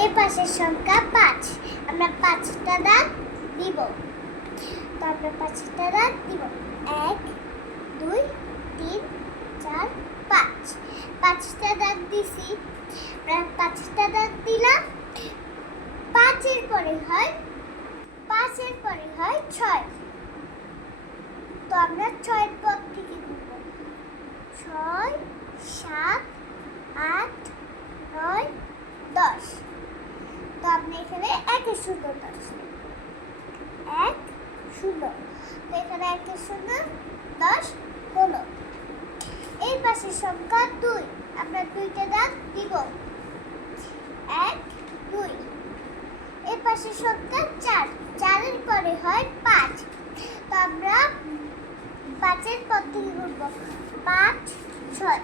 এই পাশের সংখ্যা 5, আমরা 5টা দাগ দিব। তো আমরা 5টা দাগ দিব, 1 2 3 4 5। 5টা দাগ দিছি, আমরা 5টা দাগ দিলাম। 5-এর পরে হয় 6। তো আমরা 6-এর পর থেকে ঘুরবো, 6 7 8 9 10। তো আপনি এখানে 1-এর 0 10, 1 0। তো এখানে 1-এর 0 10 হলো। এই পাশের সংখ্যা 2, আমরা 2টা দাগ দিব, 1 2। এই পাশের সংখ্যা 4, 4-এর পরে হয় 5। তো আমরা 5-এর পর থেকে ঘুরবো, 5 6।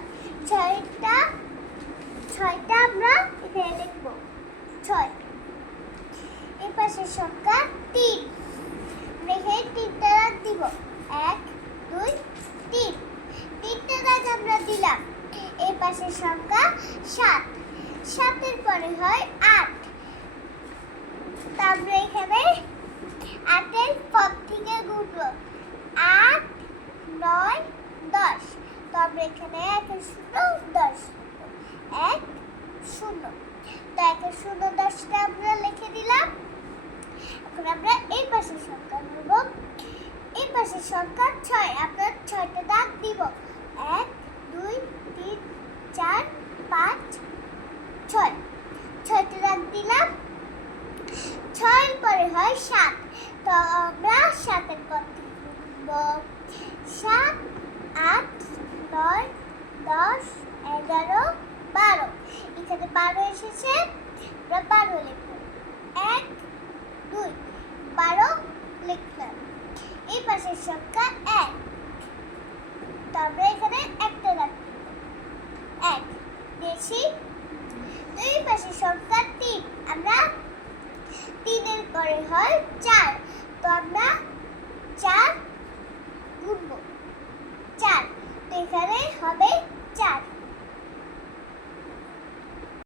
6টা আমরা এখানে লিখবো, 6। এই পাশের সংখ্যা 3, এখানে 3টা দাগ দিব, 1 2 3। 3টা দাগ আমরা দিলাম। এই পাশের সংখ্যা 7, 7-এর পরে হয় 8। তো আমরা এখানে 8-এর পর থেকে ঘুরবো, 8 9 10। তো আমরা এখানে 1-এর 0 10, 1 0। তো 1-এর 0 10টা আমরা লিখে দিলাম। এখন আমরা এই পাশের সংখ্যা নেব। এই পাশের সংখ্যা 6, আমরা 6টা দাগ দিব, 1 2 3 4 5 6। 6টা দাগ দিলাম। 6-এর পরে হয় 7। তো আমরা 7-এর পর থেকে ঘুরব, 7 8 9 10 11 12। এখানে 12 এসেছে, আমরা 12 লিখব, 1 2 12 লিখলাম। এই পাশের সংখ্যা 1। তো আমরা এখানে একটা দাগ দিব, 1 দিয়েছি। তো এই পাশের সংখ্যা 3, আমরা 3-এর পরে হয় 4। তো আমরা